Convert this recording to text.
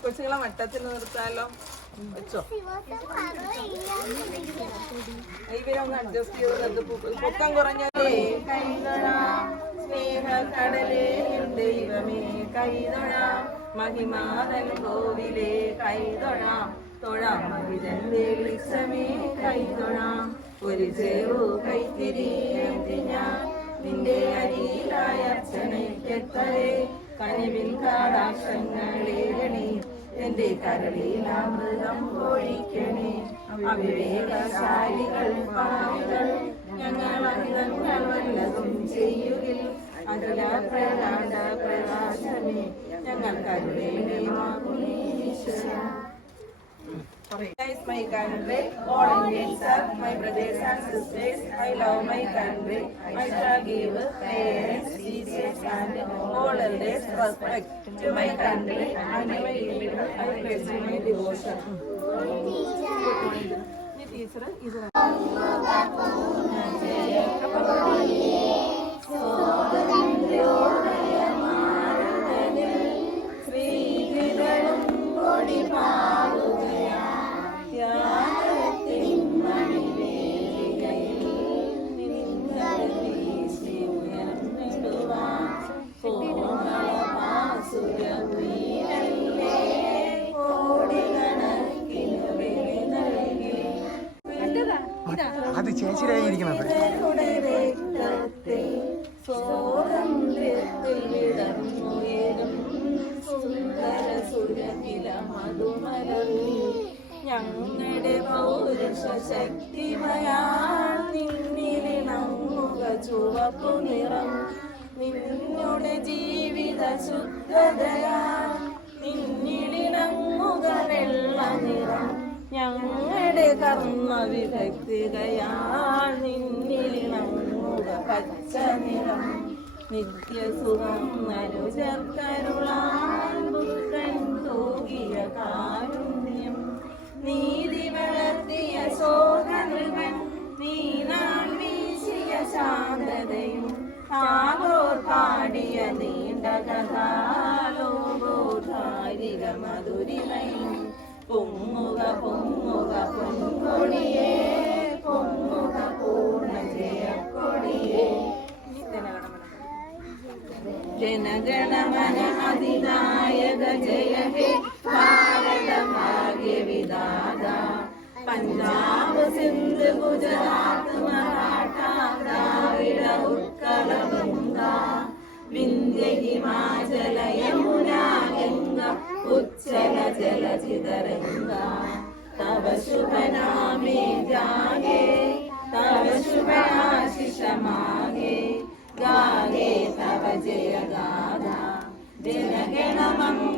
കൊച്ചുങ്ങളെ മട്ടത്തിൽ നിർത്താലോ വെച്ചോ. ഇവരൊന്ന് അഡ്ജസ്റ്റ് ചെയ്ത് പൊക്കം കുറഞ്ഞതേ കൈതൊഴാം സ്നേഹക്കടലേ ദൈവമേ കൈതൊഴാം മഹിമാതൻ കോവിലേ കൈതൊഴാം തൊഴാം മഹിതന്റെ വൃക്ഷമേ കൈതൊഴാം ഒരു ചെറു കൈത്തിരിയേന്തി ഞാൻ നിന്റെ അരിയിലായ അർച്ചനയ്ക്കെത്തവേ കനിവിൽ കാടാക്ഷങ്ങളേകണേ എന്റെ കരളിലാമൃതം ഒഴിക്കണേ അവിവേകശാലികൾ പാവികൾ ഞങ്ങൾ അഹിതങ്ങൾ വല്ലതും ചെയ്യുകിൽ അഖില പ്രകാശ പ്രകാശമേ ഞങ്ങൾ കരുണേമാകുന്നീശ്വര. My country, all Indians are my brothers and sisters. I love my country. I shall give parents, teachers, and all elders respect to my country and my people. I pledge my devotion. Teacher, അത് ചേച്ചിയായിരിക്കുന്നത് ഞങ്ങളുടെ പൗരുഷ ശക്തിമയാൽ നിന്നിലിണങ്ങുക ചുവപ്പു നിറം നിന്നുടെ ജീവിത ശുദ്ധതയാൽ നിന്നിലിണങ്ങുക വെള്ള നിറം ഞങ്ങളുടെ കർമ്മ വിഭക്തികയാൽ നിന്നിലിണങ്ങുക പച്ച നിറം നിത്യസുഖം അനുചർക്കരുളാൻ ബുദ്ധൻ തൂകിയ കാരുണ്യം നീതി വളർത്തിയ ശോകനൃപൻ നീനാൾ വീശിയ ശാന്തതയും ആഗോർ പാടിയ നീണ്ട കഥാലോകോധാരിക മധുരിമയും പൊങ്ങുക പൊങ്ങുക പൊൻകൊടിയേ പൊങ്ങുക പൂർണ്ണ ജയക്കൊടിയേ. ജനഗണമന അതിനായക ജയ ഹേ ഭാരത ഭാഗ്യ വിധാത പഞ്ചാബ് സിന്ധ് ഗുജറാത്ത് മറാഠ ദ്രാവിഡ ഉത്കല ബംഗ വിന്ധ്യ ഹിമാചല യമുന ഗംഗ ഉജ്ജല ജലചിതരംഗ തവ ശുഭ നാമേ ജാഗേ തവ ശുഭ ആശിഷ മാഗേ गागे तव जय गाधा जनगण मंगल